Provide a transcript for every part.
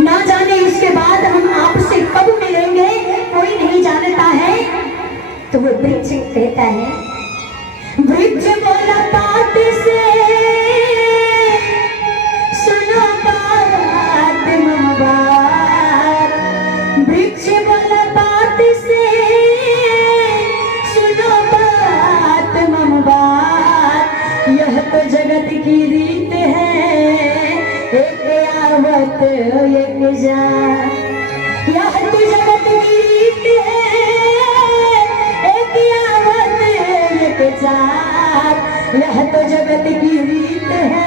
ना जाने इसके बाद हम आपसे कब मिलेंगे कोई नहीं जानता है। तो वो वृक्ष कहता है, वृक्ष बोला बात से सुनो बात ममबार, वृक्ष बोला बात से सुनो बात ममबार। यह तो जगत की रीत है, एक आवत एक जा। यह तो जगत की रीत है, एक आवत एक जा। यह तो जगत की रीत है,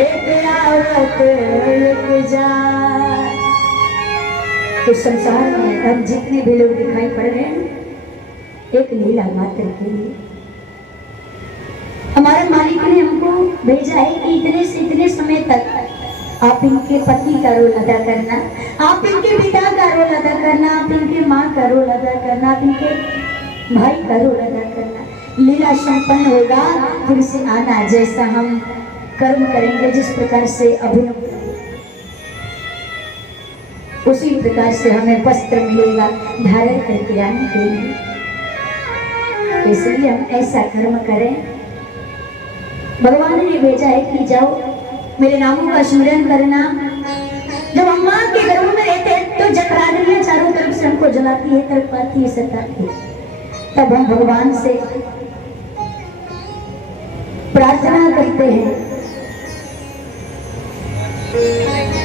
एक आवत एक जा। तो संसार में अब जितने भी लोग दिखाई पड़ रहे हैं, एक लीला मात्र के लिए हमारे मालिक ने हमको भेजा है कि इतने से इतने समय तक आप इनके पति का रोल अदा करना, आप इनके पिता का रोल अदा करना, आप इनके माँ का रोल अदा करना, आप इनके भाई का रोल अदा करना। लीला संपन्न होगा फिर से आना। जैसा हम कर्म करेंगे, जिस प्रकार से अभिनव उसी प्रकार से हमें वस्त्र मिलेगा धारण करके आने के लिए। इसलिए हम ऐसा कर्म करें। भगवान ने भेजा है कि जाओ मेरे नामों का स्मरण करना। जब अम्मा के गर्भ में रहते हैं तो जठराग्नियां चारों तरफ से हमको जलाती है, तड़पाती है, सताती है। तब हम भगवान से प्रार्थना करते हैं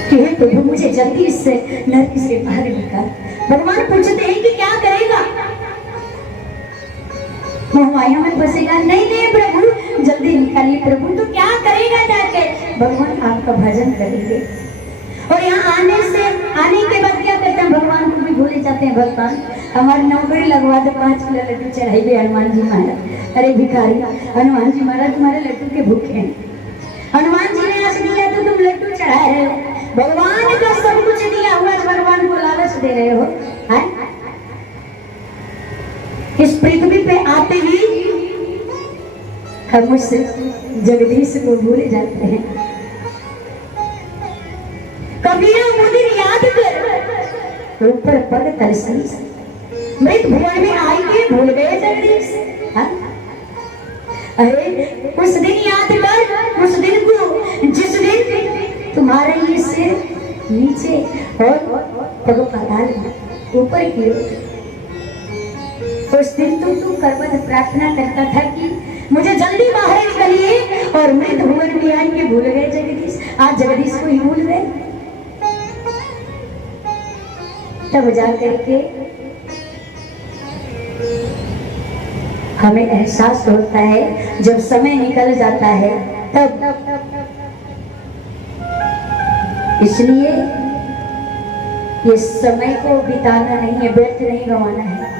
कि हे प्रभु मुझे जल्दी इससे नरक से बाहर निकाल। भगवान पूछते हैं कि क्या करेगा? मोहमाया में फंसेगा? नहीं नहीं प्रभु जल्दी निकालिए। प्रभु तो क्या करेगा जाके? भगवान आपका भजन करेंगे। और यहाँ आने के बाद क्या करते हैं? भगवान को भी भूले जाते हैं। भगवान हमारी नौकरी लगवा दो, 5 किलो लड्डू चढ़ाइए हनुमान जी महाराज। अरे भिखारी, हनुमान जी महाराज तुम्हारे लड्डू के भूखे हैं। हनुमान जी ने आज दिया तो तुम लड्डू चढ़ा रहे हो। भगवान का सब कुछ दिया हुआ, भगवान को लालच दे रहे हो। है? इस पृथ्वी पे आते ही हम उस जगदीश को भूल जाते हैं। कबीरा मुझे याद कर ऊपर पग तरसीस, मृत भुवन में आई के भूल गए जगदीश। अरे उस दिन याद कर, उस दिन को जिस दिन तुम्हारे ये सिर नीचे और पग पाताल ऊपर की ओर। उस दिन तू करवत प्रार्थना करता था कि मुझे जल्दी बाहर निकलिए, और मृत भुवन में आई के भूल गए जगदीश। आज जगदीश को ही भूल गए। तब जा करके हमें एहसास होता है, जब समय निकल जाता है तब। इसलिए ये समय को बिताना नहीं है, व्यर्थ नहीं गंवाना है।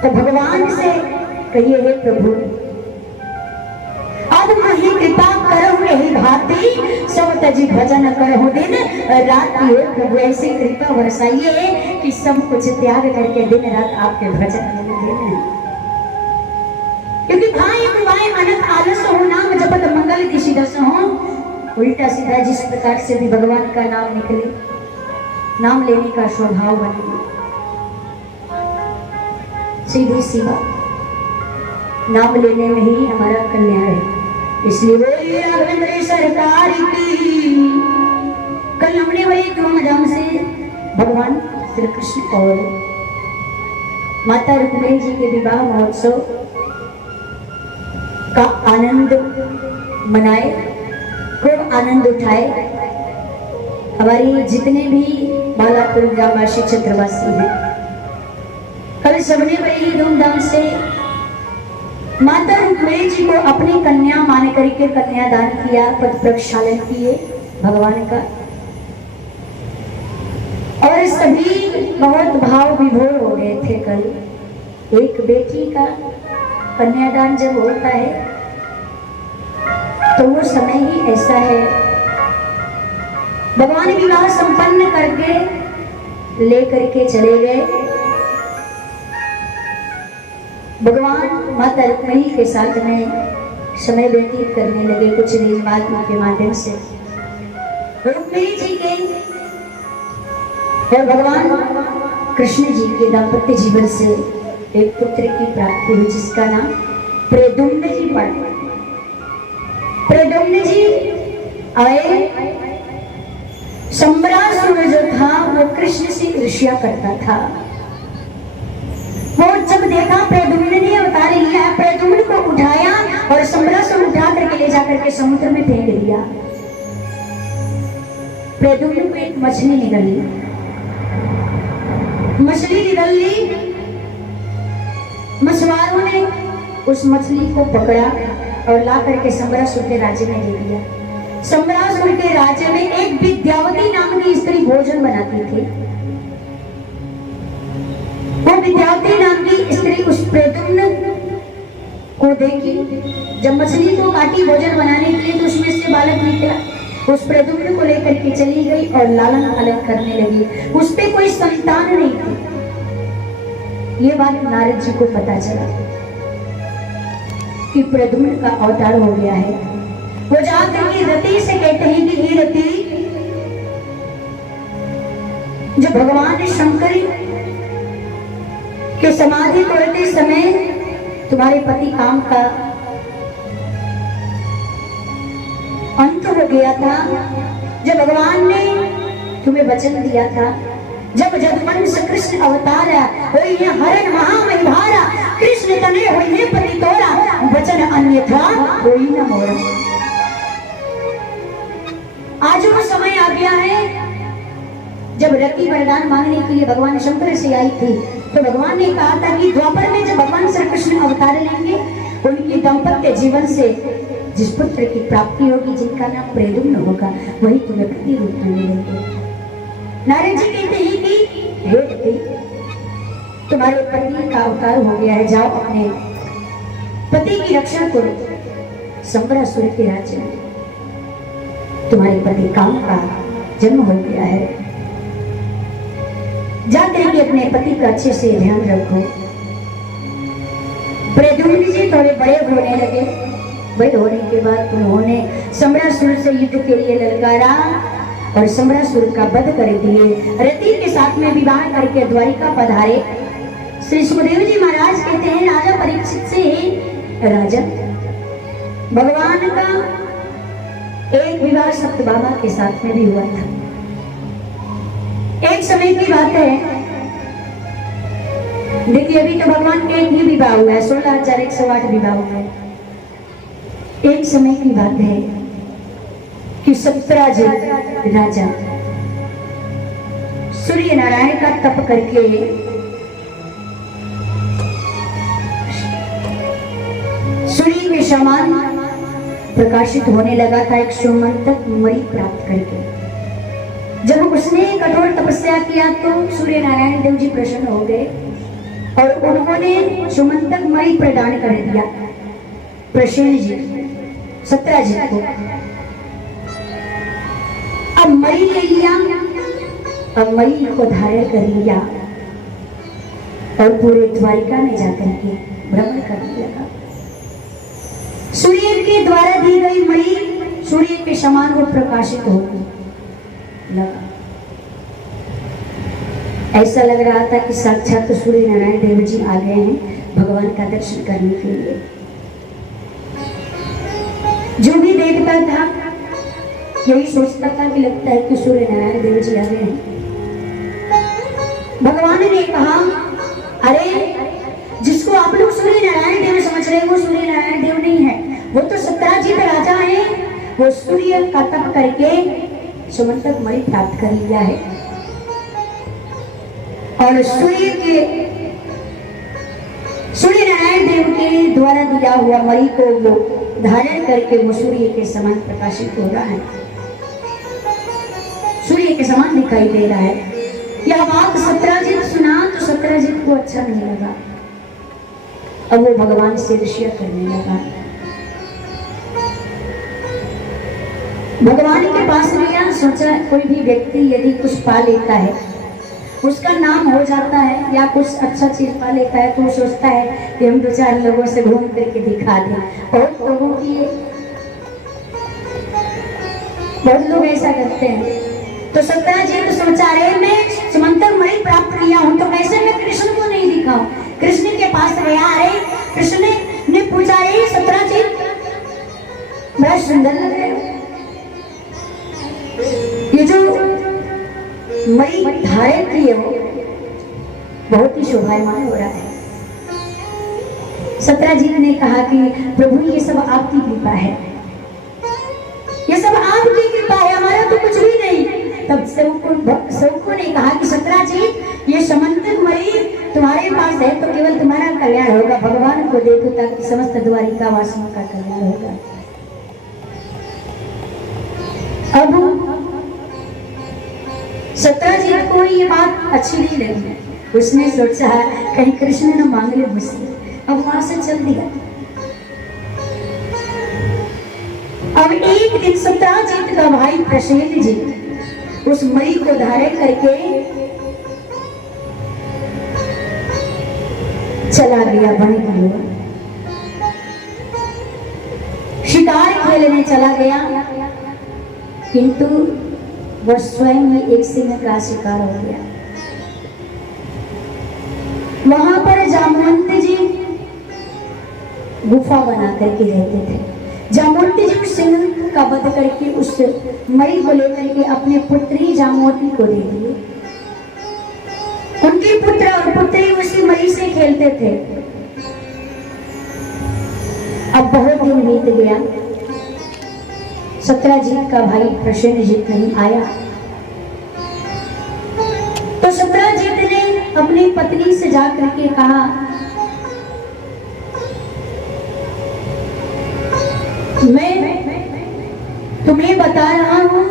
तो भगवान से कहिए, हे प्रभु अब मुझे कृपा करो यही भांति, सब तजी भजन करो दिन रात। प्रभु ऐसी कृपा बरसाइए कि सब कुछ त्याग करके दिन रात आपके भजन में लगे। क्योंकि भाई भाई अनंत आलस हो, नाम जपत मंगल दिशि दस हो। उल्टा सीधा जिस प्रकार से भी भगवान का नाम निकले, नाम लेने का स्वभाव बने, सीधी सी बात, नाम लेने में ही हमारा कल्याण है। इसलिए बोलिए राघवेंद्र सरकार की। कल हमने बड़े धूमधाम से भगवान श्री कृष्ण और माता रुक्मिणी जी के विवाह महोत्सव का आनंद मनाए, खूब आनंद उठाए। हमारी जितने भी बालापुर ग्रामवासी क्षेत्रवासी हैं, कल सबने बड़ी धूमधाम से माता रुक्मिणी जी को अपनी कन्या मान करके कन्यादान किया, पद प्रक्षालन किए भगवान का। और सभी बहुत भाव विभोर हो गए थे। कल एक बेटी का कन्यादान जब होता है तो वो समय ही ऐसा है। भगवान विवाह संपन्न करके लेकर के चले गए। भगवान माता रुक्मिणी के साथ में समय व्यतीत करने लगे कुछ रीति के माध्यम से। रुक्मिणी जी के और भगवान कृष्ण जी के दाम्पत्य जीवन से एक पुत्र की प्राप्ति हुई जिसका नाम प्रद्युम्न जी पड़ा। प्रद्युम्न जी आए, सम्रासुर जो था वो कृष्ण से ईर्ष्या करता था। वो जब देखा प्रद्युम्न ने अवतार लिया है, प्रद्युम्न को उठाया और सम्रासुर उठा करके ले जाकर के समुद्र में फेंक दिया। प्रद्युम्न को एक मछली निकली, मछली निकल ली। मछुआरों ने उस मछली को पकड़ा और ला करके सम्रासुर के राज्य में दे दिया। सम्रासुर के राज्य में एक विद्यावती नाम की स्त्री भोजन बनाती थी। वो विद्यावती नाम की स्त्री उस प्रद्युम्न को देखी, जब मछली को काटी भोजन बनाने के लिए तो उसमें से बालक निकला। उस प्रद्युम्न को लेकर के चली गई और लालन पालन करने लगी। उस पे कोई संतान नहीं थी। ये बात नारद जी को पता चला कि प्रद्युम्न का अवतार हो गया है। वो जाकर के रति से कहते हैं कि हे रति, जो भगवान शंकर के समाधि तोड़ते समय तुम्हारे पति काम का अंत हो गया था, जब भगवान ने तुम्हें वचन दिया था, जब जगवंश कृष्ण अवतार होई हरण महामहिभारा, कृष्ण तने होई पति तोरा, वचन अन्यथा होई न मोरा। आज वो समय आ गया है जब रति वरदान मांगने के लिए भगवान शंकर से आई थी, तो भगवान ने कहा था कि द्वापर में जब भगवान श्री कृष्ण अवतार लेंगे, उनकी दाम्पत्य जीवन से जिस पुत्र की प्राप्ति होगी, जिनका नाम प्रद्युम्न होगा, वही तुम्हें पति रूप में मिलेंगे। नारद जी कहते हैं कि हे रति, तुम्हारे पति का अवतार हो गया है, जाओ अपने पति की रक्षा करो। सम्रासुर के राज्य में तुम्हारे पति काम का जन्म हो गया है, जाकर के अपने पति का अच्छे से ध्यान रखो। प्रद्युम्न जी थोड़े बड़े होने लगे। बड़े होने के बाद उन्होंने सम्रासुर से युद्ध के लिए ललकारा और सम्रासुर का वध कर दिए। रति के साथ में विवाह करके द्वारिका पधारे। श्री सुखदेव जी महाराज कहते हैं, राजा परीक्षित से राजा, भगवान का एक विवाह सप्तभामा के साथ में भी हुआ था। एक समय की बात है, देखिए अभी तो भगवान के एक ही विवाह हुआ है, 16,108 विवाह हुआ है। एक समय की बात है कि सत्यराज राजा सूर्य नारायण का तप करके सूर्य के समान प्रकाशित होने लगा था, एक सुमंतक मणि प्राप्त करके। जब उसने कठोर तपस्या किया तो सूर्य नारायण देव जी प्रसन्न हो गए और उन्होंने सुमंतक मणि प्रदान कर दिया प्रसेन जी, सत्यराज को। अब मणि ले लिया, अब मणि को धारण कर लिया और पूरे द्वारिका में जाकर के भ्रमण करने लगा। सूर्य के द्वारा दी गई मणि सूर्य के समान वो प्रकाशित होगी लगा। ऐसा लग रहा था कि साक्षात सूर्य नारायण देव जी आ गए हैं भगवान का दर्शन करने के लिए। जो भी देखता था यही सोचता था कि लगता है कि सूर्य नारायण देव जी आ गए हैं। भगवान ने कहा, अरे जिसको आप लोग सूर्य नारायण देव समझ रहे हो, वो सूर्य नारायण देव नहीं है, वो तो सत्यराजीत राजा है। वो सूर्य का तप करके सुमंतक मणि प्राप्त कर लिया है और सूर्य नारायण देव के द्वारा दिया हुआ मणि को वो धारण करके वो सूर्य के समान प्रकाशित हो रहा है, सूर्य के समान दिखाई दे रहा है। यह बात सत्यराजीत सुना तो सत्यराजीत को अच्छा नहीं लगा। अब वो भगवान से ईर्ष्या करने लगा। भगवान के पास गया, सोचा कोई भी व्यक्ति यदि कुछ पा लेता है, उसका नाम हो जाता है या कुछ अच्छा चीज पा लेता है, तो वो सोचता है कि हम 2-4 लोगों से घूम करके दिखा दें। और लोगों की बहुत लोग ऐसा करते हैं। तो सत्यजीत सोचा रहे मैं समंतक मणि प्राप्त किया हूं तो कैसे मैं कृष्ण को नहीं दिखाऊं। कृष्ण के पास गया। अरे कृष्ण ने पूछा, अरे सत्यजीत बड़ा सुंदर लग रहे हो, ये जो मणि धारण किए हो बहुत ही शोभायमान हो रहा है। सत्यजीत ने कहा कि प्रभु ये सब आपकी कृपा है, ये सब आपकी कृपा है, हमारा तो कुछ भी नहीं। तब सेवकों ने कहा कि सत्यजीत ये समंतक मणि तुम्हारे पास है तो केवल तुम्हारा कल्याण होगा, भगवान को दे दो ताकि समस्त द्वारिका वासियों का कल्याण होगा। अब सत्यजीत को ये बात अच्छी नहीं लगी। उसने सोचा कहीं कृष्ण न मांग ले मुझसे, अब वहां से चल दिया। अब एक दिन सत्यजीत का भाई प्रसेन जी उस मणि को धारण करके चला गया वन की ओर, शिकार खेलने चला गया, किंतु वह स्वयं ही एक सिंह का शिकार हो गया। वहां पर जामवंत जी गुफा बना करके रहते थे। जामवंत जी उस सिंह का वध करके उस मणि को लेकर के अपने पुत्री जामवती को दे दिए। उनके पुत्र और पुत्री उसी मणि से खेलते थे। अब बहुत दिन बीत गया, सत्यजीत का भाई प्रसेनजीत नहीं आया। तो सत्यजीत ने अपनी पत्नी से जाकर के कहा, मैं तुम्हें बता रहा हूं,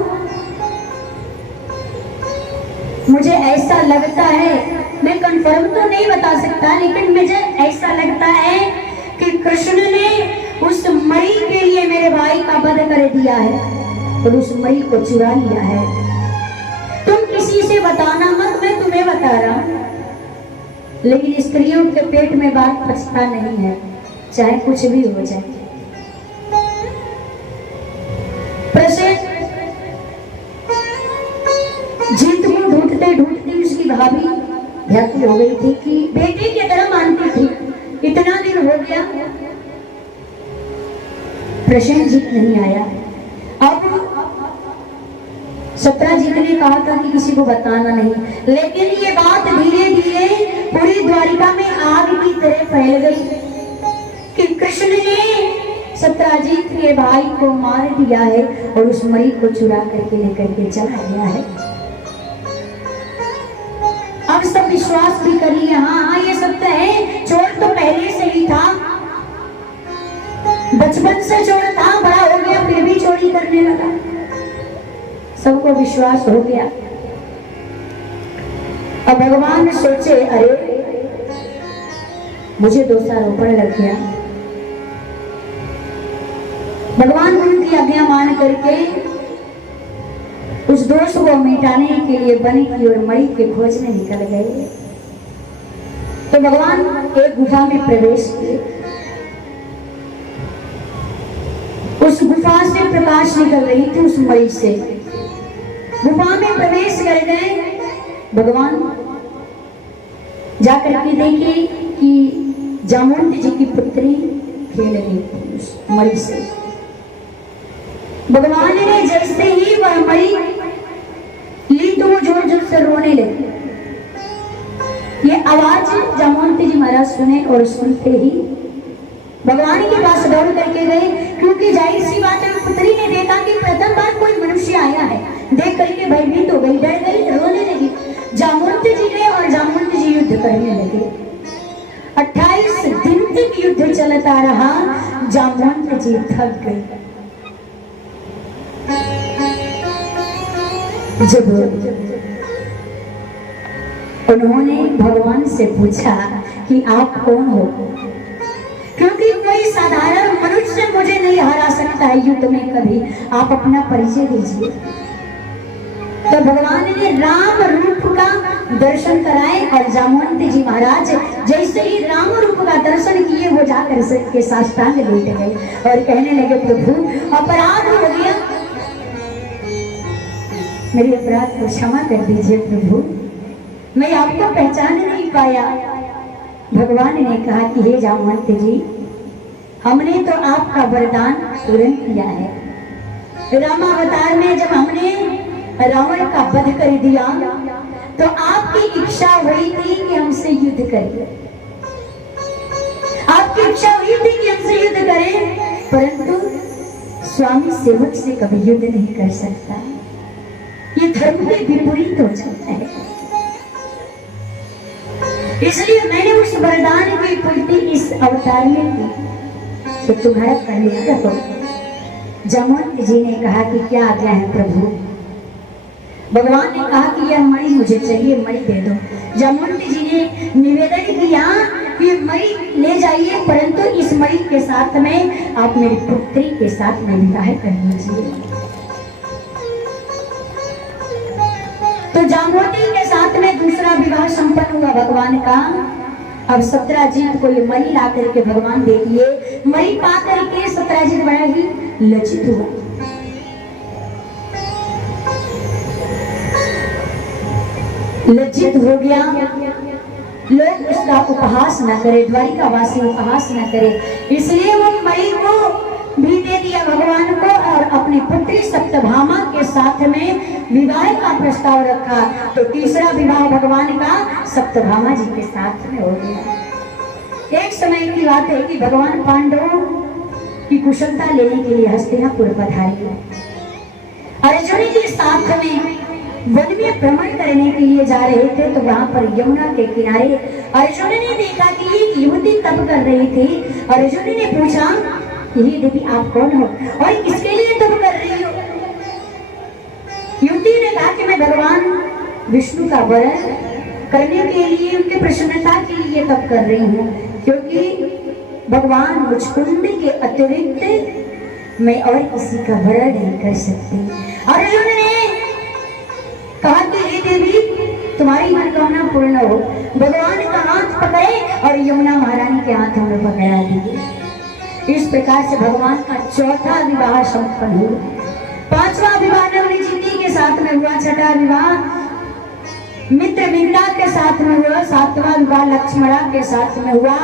मुझे ऐसा लगता है, मैं कंफर्म तो नहीं बता सकता, लेकिन मुझे ऐसा लगता है कि कृष्ण ने उस मणि के लिए मेरे भाई का वध कर दिया है और उस मणि को चुरा लिया है। तुम किसी से बताना मत, मैं तुम्हें बता रहा हूं। लेकिन स्त्रियों के पेट में बात पचता नहीं है, चाहे कुछ भी हो जाए। जीत को ढूंढते ढूंढते उसकी भाभी व्याकुल हो गई थी कि बेटे की तरह मानती थी, इतना दिन हो गया प्रसेनजीत नहीं आया। अब सत्यजीत ने कहा था कि किसी को बताना नहीं, लेकिन ये बात धीरे धीरे पूरी द्वारिका में आग की तरह फैल गई कि कृष्ण ने सत्यजीत के भाई को मार दिया है और उस मणि को चुरा करके लेकर के चला गया है। अब सब विश्वास भी कर लिया, हाँ ये सत्य है, चोर तो पहले से ही था, बचपन से चोर था, बड़ा हो गया फिर भी चोरी करने लगा। सबको विश्वास हो गया। अब भगवान सोचे, अरे मुझे दोषारोपण लग गया। भगवान उनकी आज्ञा मान करके उस दोष को मिटाने के लिए वन की ओर मणि के खोजने निकल गए। तो भगवान एक गुफा में प्रवेश किए। उस गुफा से प्रकाश निकल रही थी, उस मणि से गुफा में प्रवेश कर गए। भगवान जाकर के देखे कि जामवंत जी की पुत्री खेल रही थी उस मणि से। भगवान ने जैसे ही वह मणि ली तो वो जोर जोर से रोने लगी। ये आवाज जामवंत जी महाराज सुने और सुनते ही भगवान के पास दौड़ करके गए, क्योंकि जाहिर सी बात है पुत्री ने देखा कि प्रथम बार कोई मनुष्य आया है। देख करके भयभीत हो गई, डर गई, रोने लगी। जामवंत जी गए और जामवंत जी युद्ध करने लगे। 28 दिन तक युद्ध चलता रहा। जामवंत जी थक गए। जब उन्होंने भगवान से पूछा कि आप कौन हो, क्योंकि कोई साधारण मनुष्य मुझे नहीं हरा सकता है युद्ध में कभी, आप अपना परिचय दीजिए। तो भगवान ने राम रूप का दर्शन कराए और जामवंत जी महाराज जैसे ही राम रूप का दर्शन किए वो जाकर के साष्टांग लेट गए और कहने लगे, प्रभु अपराध हो गया, मेरे अपराध को क्षमा कर दीजिए प्रभु, मैं आपको पहचान नहीं पाया। भगवान ने कहा कि हे जामवंत जी, हमने तो आपका वरदान पूर्ण किया है। रामावतार में जब हमने रावण का वध कर दिया तो आपकी इच्छा हुई थी कि हमसे युद्ध करें, आपकी इच्छा हुई थी कि हमसे युद्ध करें, परंतु स्वामी सेवक से कभी युद्ध नहीं कर सकता, ये धर्म के विपरीत हो जाता है। इसलिए मैंने उस वरदान की पूर्ति इस अवतार में की, तो तुम्हारा कल्याण हो। जामवंत जी ने कहा कि क्या आज्ञा है प्रभु। भगवान ने कहा कि यह मणि मुझे चाहिए, मणि दे दो। जामवंत जी ने निवेदन किया कि मणि ले जाइए, परंतु इस मणि के साथ में आप मेरी पुत्री के साथ में विवाह कर लीजिए। तो जामवंती के साथ में दूसरा विवाह संपन्न हुआ भगवान का। अब सत्यजीत को ये मणि ला करके भगवान दे दिए। मणि पा करके सत्यजीत बड़ा ही लज्जित हुआ। लज्जित हो गया, लोग उसका उपहास न करे, द्वारिका वासी उपहास न करे, इसलिए वो मणि को भी दे दिया भगवान को और अपनी पुत्री सत्यभामा के साथ में विवाह का प्रस्ताव रखा। तो तीसरा विवाह भगवान का सत्यभामा जी के साथ में हो गया। एक समय की बात है कि भगवान पांडवों की कुशलता लेने के लिए हस्तिनापुर पधारे। अर्जुन के साथ में वन में भ्रमण करने के लिए जा रहे थे, तो वहां पर यमुना के किनारे अर्जुन ने देखा कि एक युवती तप कर रही थी। अर्जुन ने पूछा, ये देवी आप कौन हो और किसके लिए तप कर रही हो? युवती ने कहा कि मैं भगवान विष्णु का वरण करने के लिए, उनकी प्रसन्नता के लिए तप कर रही हूँ, क्योंकि भगवान मुझकुंड के अतिरिक्त मैं और किसी का वरण नहीं कर सकती। अर्जुन ने कहा कि हे देवी, तुम्हारी मनोकामना पूर्ण हो। भगवान का हाथ पकड़े और यमुना महारानी के हाथ में पकड़ा दिए। इस प्रकार से भगवान का चौथा विवाह संपन्न हुआ। पांचवा विवाह नवनिजीति के साथ में हुआ। छठा विवाह मित्रविंदा के साथ में हुआ। सातवां विवाह लक्ष्मणा के साथ में हुआ।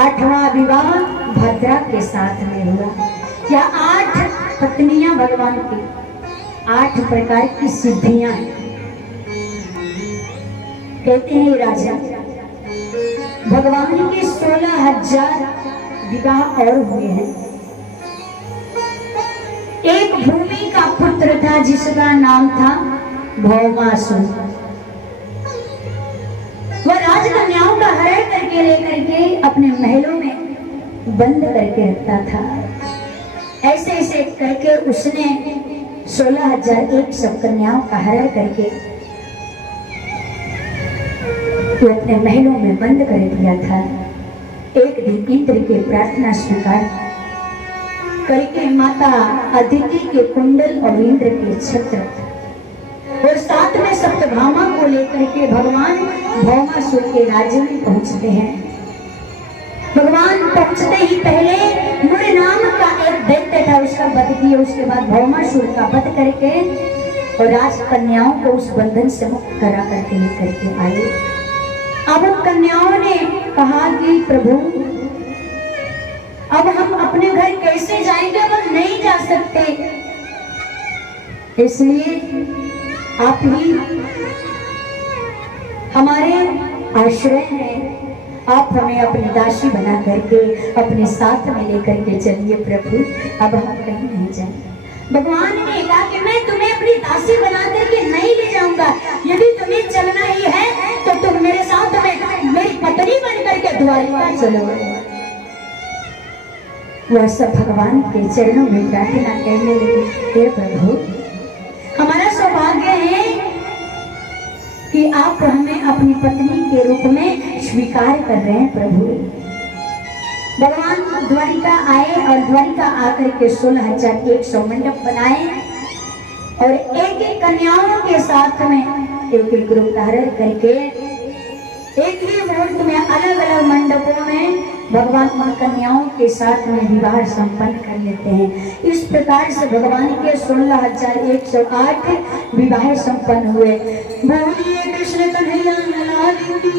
आठवां विवाह भद्रा के साथ में हुआ। यह 8 पत्नियां भगवान की 8 प्रकार की सिद्धियां हैं। कहते हैं राजा, भगवान के 16,000 विवाह और हुए हैं। एक भूमि का पुत्र था जिसका नाम था भौमासुर। वह राजकन्याओं का हरण करके लेकर के अपने महलों में बंद करके रखता था। ऐसे ऐसे करके उसने 16,100 कन्याओं का हरण करके तो अपने महलों में बंद कर दिया था। एक दिन इंद्र के प्रार्थना स्वीकार करके माता अदिति के कुंडल और इंद्र के छत्र और साथ में सत्यभामा को लेकर के भगवान भौमासुर के राज्य में पहुंचते हैं। भगवान पहुंचते ही पहले मुर नाम का एक दैत्य था, उसका वध किया। उसके बाद भौमासुर का वध करके और राजकन्याओं को उस बंधन से मुक्त करा करके लेकर के आए। अब कन्याओं ने कहा कि प्रभु, अब हम अपने घर कैसे जाएंगे? अब नहीं जा सकते, इसलिए आप ही हमारे आश्रय हैं। आप हमें अपनी दासी बना करके अपने साथ में लेकर के चलिए प्रभु, अब हम कहीं नहीं जाएंगे। भगवान ने कहा कि मैं तुम्हें अपनी दासी बना करके नहीं ले जाऊंगा। यदि तुम्हें चलना ही है तो तुम मेरे साथ में मेरी पत्नी बन करके द्वारिका चलो। वह सब भगवान के चरणों में प्रार्थना करने लगे, हे प्रभु, हमारा सौभाग्य है कि आप हमें अपनी पत्नी के रूप में स्वीकार कर रहे हैं प्रभु। भगवान द्वारिका आए और द्वारिका आकर के 16,100 मंडप बनाए और एक एक कन्याओं के साथ में एक एक रूप धारण करके एक ही मुहूर्त में अलग अलग मंडपों में भगवान उन कन्याओं के साथ में विवाह संपन्न कर लेते हैं। इस प्रकार से भगवान के 16,108 विवाह संपन्न हुए। बोलिए कृष्ण कन्हैया लाल की।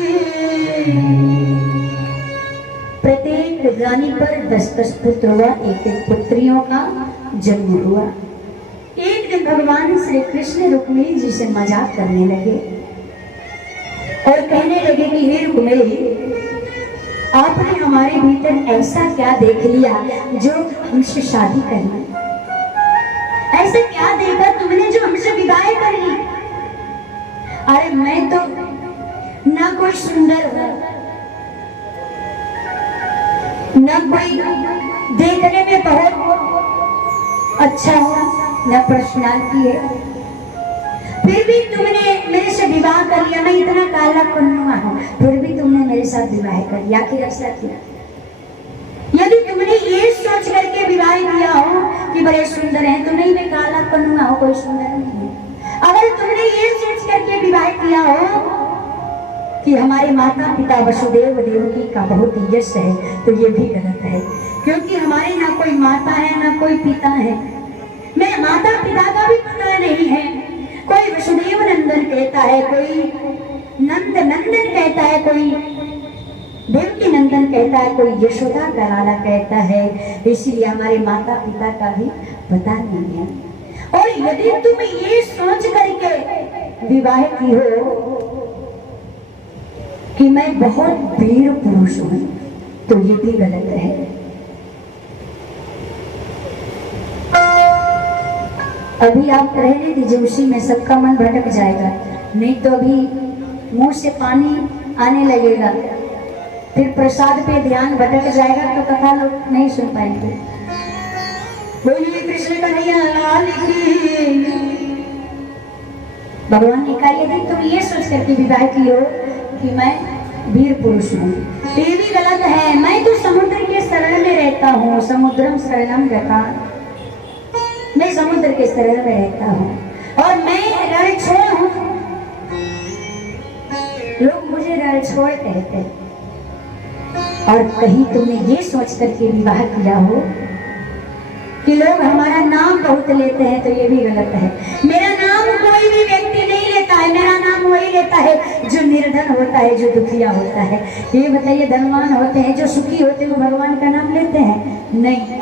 प्रत्येक रानी पर 10-10 पुत्र हुआ, एक एक पुत्रियों का जन्म हुआ। एक दिन भगवान श्री कृष्ण रुक्मिणी जी से मजाक करने लगे और कहने लगे कि हे रुक्मिणी, आपने हमारे भीतर ऐसा क्या देख लिया जो हमसे शादी कर ली? ऐसा क्या देखा तुमने जो हमसे विवाह कर ली? अरे मैं तो ना कोई सुंदर हूं, ना कोई देखने में बहुत अच्छा हूं, ना पर्सनालिटी है, फिर भी तुमने मेरे से विवाह कर लिया। मैं इतना काला कन्नुआ हूं, फिर भी तुमने मेरे साथ विवाह कर लिया। आखिर ऐसा किया? यदि तुमने ये सोच करके विवाह किया हो कि बड़े सुंदर हैं, तो नहीं मैं काला कन्नुआ हूं, कोई सुंदर नहीं है। अगर तुमने ये सोच करके विवाह किया हो कि हमारे माता पिता वसुदेव देवकी का बहुत यश है, तो ये भी गलत है, क्योंकि हमारे ना कोई माता है ना कोई पिता है। मैं माता पिता का भी पता नहीं है। कोई वसुदेव नंदन कहता है, कोई नंद नंदन कहता है, कोई देवकी नंदन कहता है, कोई यशोदा का लाला कहता है। इसीलिए हमारे माता पिता का भी पता नहीं है। और यदि तुम ये सोच करके विवाह की हो कि मैं बहुत वीर पुरुष हूं, तो ये भी गलत है। अभी आप रहने दीजिए, उसी में सबका मन भटक जाएगा, नहीं तो अभी मुंह से पानी आने लगेगा, फिर प्रसाद पे ध्यान भटक जाएगा, तो कथा लोग नहीं सुन पाएंगे। बोलिए कृष्ण कन्हैया लाल की। भगवान ने कहा यदि तुम ये सोच करके विवाह की हो कि मैं वीर पुरुष हूँ, ये भी गलत है। मैं तो समुद्र के शरण में रहता हूँ, समुद्रम शरणम गता, मैं समुद्र के शरण में रहता हूँ और मैं रणछोड़ हूँ। लोग मुझे रणछोड़ कहते हैं। और कहीं तुमने ये सोच करके विवाह किया हो कि लोग हमारा नाम बहुत लेते हैं, तो ये भी गलत है। मेरा नाम कोई भी व्यक्ति नहीं लेता है, मेरा नाम वही लेता है जो निर्धन होता है, जो दुखिया होता है। ये बताइए, धनवान होते हैं, जो सुखी होते हैं, वो भगवान का नाम लेते हैं? नहीं।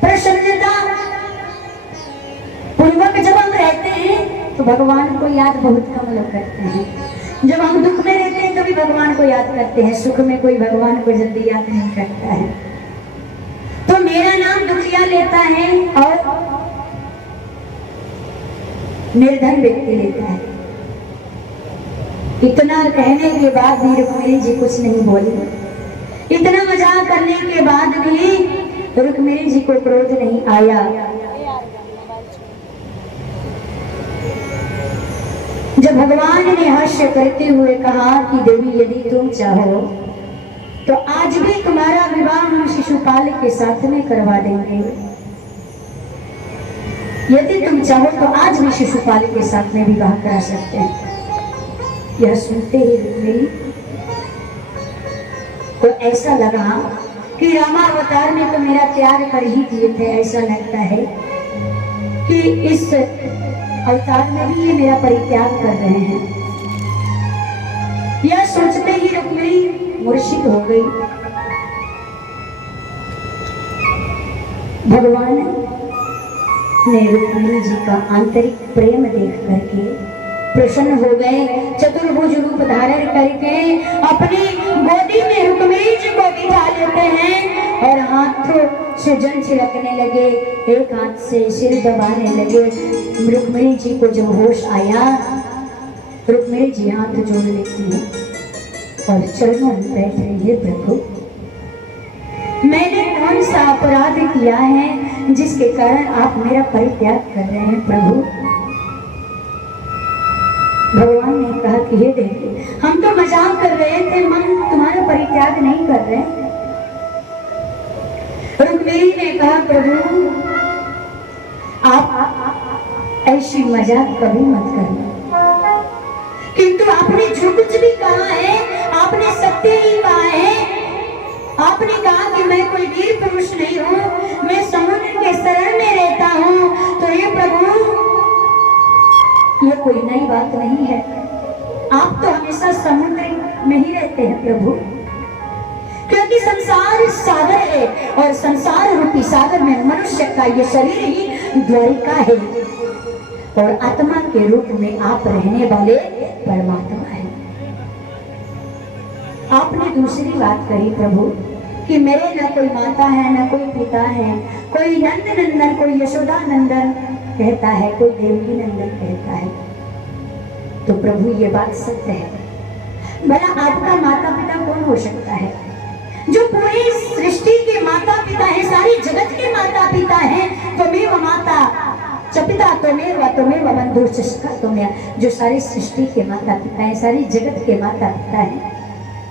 प्रसन्नता पूर्वक जब हम रहते हैं तो भगवान को याद बहुत कम लोग करते हैं। जब हम दुख में रहते हैं तभी भगवान को याद करते हैं, सुख में कोई भगवान को जल्दी याद नहीं करता है। तो मेरा नाम दुखिया लेता है और निर्धन व्यक्ति लेता है। इतना कहने के बाद भी रुक्मिणी जी कुछ नहीं बोली। इतना मजाक करने के बाद भी रुक्मिणी जी को क्रोध नहीं आया। जब भगवान ने हास्य करते हुए कहा कि देवी यदि तुम चाहो तो आज भी तुम्हारा विवाह हम शिशुपाल के साथ में करवा देंगे। यदि तुम चाहो तो आज भी शिशुपाल के साथ में विवाह करा सकते हैं। यह सुनते ही रुक्मिणी को ऐसा लगा कि रामावतार में तो मेरा त्याग कर ही दिए थे। ऐसा लगता है कि इस अवतार में भी ये मेरा परित्याग कर रहे हैं। यह सोचते ही रुक्मिणी मूर्छित हो गई। भगवान ने रुक्मिणी जी का आंतरिक प्रेम देख करके प्रसन्न हो गए। चतुर्भुज रूप धारण करके अपनी गोदी में रुक्मिणी जी को बिठा लेते हैं और हाथों से जल छिड़कने लगे, एक हाथ से सिर दबाने लगे। रुक्मिणी जी को जब होश आया, रुक्मिणी जी हाथ जोड़ लेती है और चरणों में बैठ रही है, प्रभु मैंने कौन सा अपराध किया है जिसके कारण आप मेरा परित्याग कर रहे हैं प्रभु। भगवान ने कहा कि हे देवी, हम तो मजाक कर रहे थे, मन तुम्हारा परित्याग नहीं कर रहे। रुक्मिणी ने कहा प्रभु आप ऐसी मजाक कभी मत करना, किंतु आपने जो कुछ भी कहा है आपने सत्य ही कहा है। आपने कहा कि मैं कोई वीर पुरुष नहीं हूँ, मैं समुद्र के शरण में रहता हूँ। तो ये प्रभु, ये कोई नई बात नहीं है। आप तो हमेशा समुद्र में ही रहते हैं प्रभु, क्योंकि संसार सागर है और संसार रूपी सागर में मनुष्य का ये शरीर ही द्वारिका है और आत्मा के रूप में आप रहने वाले परमात्मा है। आपने दूसरी बात कही प्रभु कि मेरे न कोई माता है न कोई पिता है, कोई नंद नंदन, कोई यशोदा नंदन कहता है, कोई देवकी नंदन कहता है। तो प्रभु ये बात सत्य है। भला आपका माता पिता कौन हो सकता है? जो पूरी सृष्टि के माता पिता है, सारी जगत के माता पिता है। त्वमेव माता च पिता त्वमेव बंधुश्च त्वमेव, जो सारी सृष्टि के माता पिता है, सारी जगत के माता पिता है।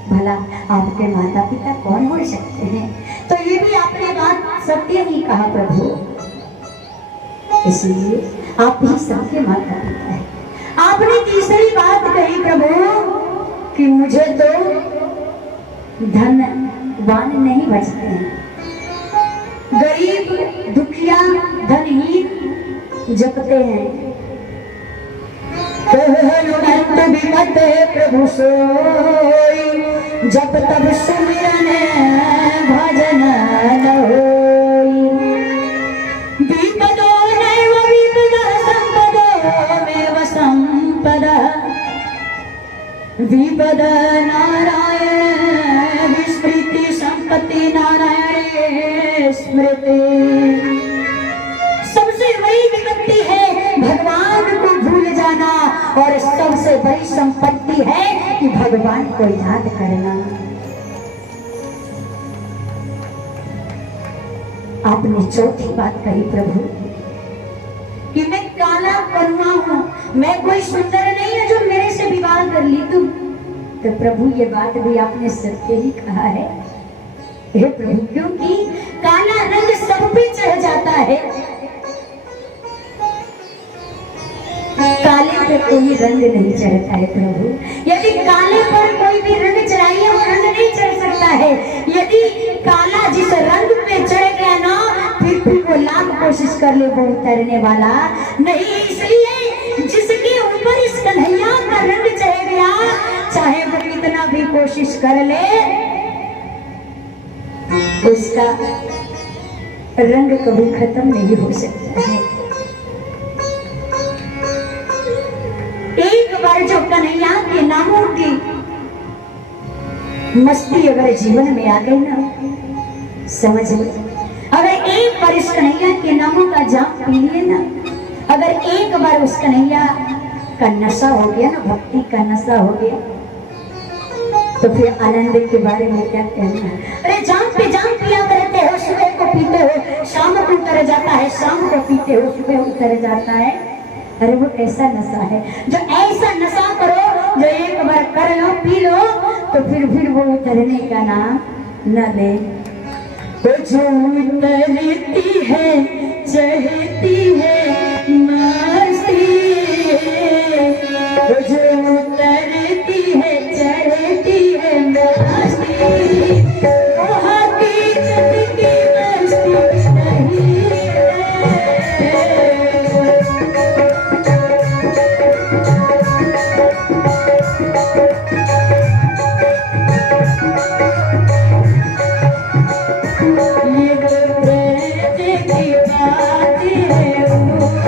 भला आपके माता पिता कौन हो सकते हैं? तो ये भी आपने बात सत्य ही कहा प्रभु, इसलिए आप ही सबके माता पिता है। आपने तीसरी बात कही प्रभु कि मुझे तो धनवान नहीं बचते हैं, गरीब दुखिया धनहीन जपते हैं। प्रभु सोई जब तब सुमिरन भजन न होई, विपदो नैव विपदा संपदो मेव संपदा, विपद नारायण विस्मृति संपत्ति नारायण स्मृति। सबसे बड़ी विपत्ति है भगवान को भूल जाना और सबसे बड़ी संपत्ति है कि भगवान को याद करना। आपने चौथी बात कही प्रभु कि मैं काला करुआ हूं, मैं कोई सुंदर नहीं है जो मेरे से विवाह कर ली तुम। तो प्रभु ये बात भी आपने सत्य ही कहा है हे प्रभु, क्योंकि काला रंग सब पे चढ़ जाता है, काले पे कोई रंग नहीं चढ़ता है प्रभु। यदि काले पर कोई भी रंग चढ़ाइए वो रंग नहीं चढ़ सकता है। यदि काला जिस रंग पे चढ़ गया ना, फिर वो लाख कोशिश कर ले वो उतरने वाला नहीं। इसलिए जिसके ऊपर इस कन्हैया का रंग चढ़ गया, चाहे वो कितना भी कोशिश कर ले, उसका रंग कभी खत्म नहीं हो सकता है। एक बार जो कन्हैया के नामों की मस्ती अगर जीवन में आ गई ना, समझ लो, अगर एक बार इस कन्हैया के नामों का जाप पी लिए ना, अगर एक बार उस कन्हैया का नशा हो गया ना, भक्ति का नशा हो गया, तो फिर आनंद के बारे में क्या कहना है। अरे जाम पे जाम पिया करते हो, सुबह को पीते हो, शाम को उतर जाता है, शाम को पीते हो, सुबह उतर जाता है। अरे वो कैसा नशा है? जो ऐसा नशा करो, जो एक बार कर लो, पी लो, तो फिर वो उतरने का नाम न ले। वो जो उतरती है चढ़ती है मस्ती, वो जो उतरती है चढ़ती है मस्ती, वो हकीकत की मस्ती नहीं है। ये तो प्रेम की बात है।